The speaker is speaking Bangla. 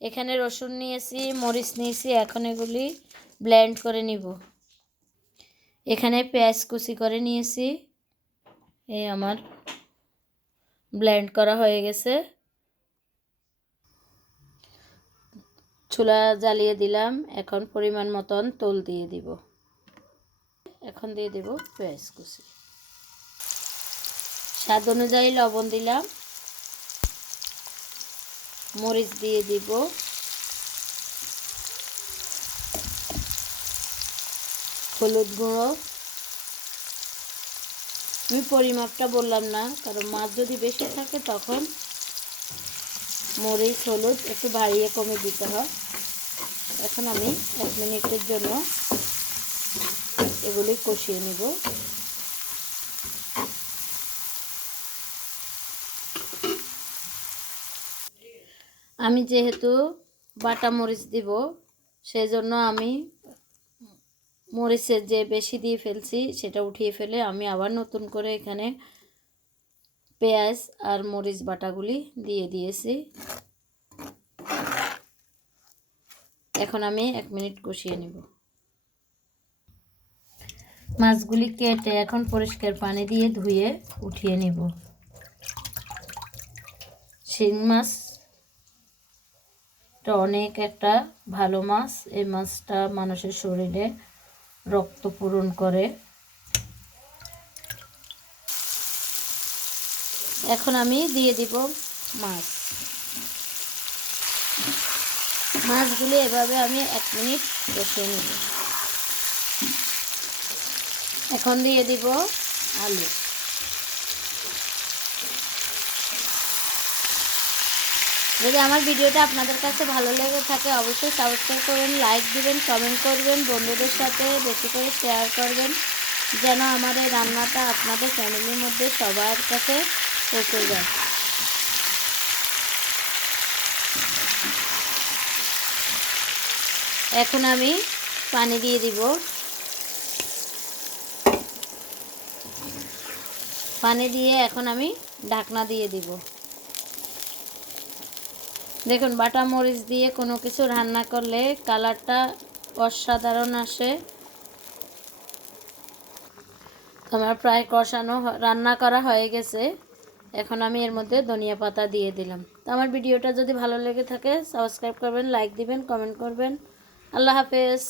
এখানে রসুন নিয়েছি, মরিচ নিয়েছি, এখন এগুলি ব্লেন্ড করে নিব। এখানে পেঁয়াজ কুচি করে নিয়েছি, এই আমার ব্লেন্ড করা হয়ে গেছে। চুলা জ্বালিয়ে দিলাম, এখন পরিমাণ মতন তেল দিয়ে দিব। এখন দিয়ে দেব পেঁয়াজ কুচি, স্বাদ অনুযায়ী লবণ দিলাম, মরিচ দিয়ে দিব, হলুদ গুঁড়ো। আমি পরিমাপটা বললাম না, কারণ মাছ যদি বেশি থাকে তখন মরিচ হলুদ একটু বাড়িয়ে কমে দিতে হয়। এখন আমি 1 মিনিটের জন্য এগুলি কষিয়ে নিব। আমি যেহেতু বাটা মরিচ দিব, সেজন্য আমি মরিচের যে বেশি দিয়ে ফেলছি সেটা উঠিয়ে ফেলে আমি আবার নতুন করে এখানে পেঁয়াজ আর মরিচ বাটাগুলি দিয়ে দিয়েছি। এখন আমি 1 মিনিট কষিয়ে নেব। মাছগুলি কেটে এখন পরিষ্কার পানি দিয়ে ধুয়ে উঠিয়ে নেব। শিং মাছটা অনেক একটা ভালো মাছ। এই মাছটা মানুষের শরীরে রক্ত পূরণ করে। এখন আমি দিয়ে দিব মাছ। মাছগুলি এভাবে আমি 1 মিনিট কষিয়ে নেব। এখন দিয়ে দিব আলু। যদি আমার ভিডিওটা আপনাদের কাছে ভালো লেগে থাকে অবশ্যই সাবস্ক্রাইব করবেন, লাইক দিবেন, কমেন্ট করবেন, বন্ধুদের সাথে বেশি করে শেয়ার করবেন, যেন আমার এই রান্নাটা আপনাদের ফ্যামিলির মধ্যে সবার কাছে পৌঁছে যায়। এখন আমি পানি দিয়ে দিব। পানি দিয়ে এখন আমি ঢাকনা দিয়ে দিব। দেখুন, বাটা মরিচ দিয়ে কোনো কিছু রান্না করলে কালারটা অসাধারণ আসে। আমার প্রায় কষানো রান্না করা হয়ে গেছে। এখন আমি এর মধ্যে ধনিয়া পাতা দিয়ে দিলাম। তো আমার ভিডিওটা যদি ভালো লেগে থাকে সাবস্ক্রাইব করবেন, লাইক দিবেন, কমেন্ট করবেন। আল্লাহ হাফেজ।